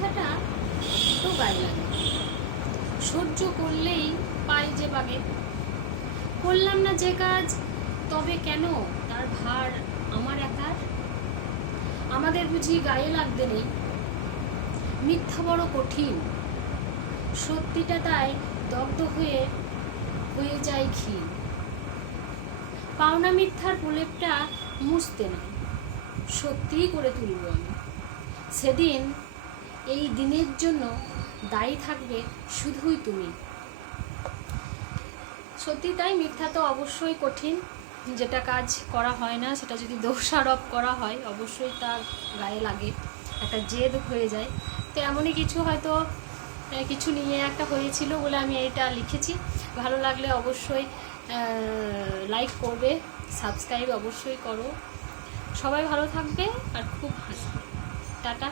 মিথ্যাটা তো গায়ে লাগে, সহ্য করলেই পাই যে বাগে। করলাম না যে কাজ, তবে কেন তার ভার আমার একার? আমাদের বুঝি গায়ে লাগতে নেই? মিথ্যা বড় কঠিন, সত্যিটা তাই দগ্ধ হয়ে হয়ে যায় ক্ষীণ। পাওনা মিথ্যার প্রলেপটা মুছতে নাই, সত্যিই করে তুলব আমি। সেদিন এই দিনের জন্য দায়ী থাকবে শুধুই তুমি। সত্যি তাই, মিথ্যা তো অবশ্যই কঠিন। যেটা কাজ করা হয় না সেটা যদি দোষারোপ করা হয় অবশ্যই তার গায়ে লাগে, একটা জেদ হয়ে যায়। তো এমনই কিছু হয়তো কিছু নিয়ে একটা হয়েছিল বলে আমি এটা লিখেছি। ভালো লাগলে অবশ্যই লাইক করবে, সাবস্ক্রাইব অবশ্যই করো। সবাই ভালো থাকবে আর খুব হাসবে। টাটা।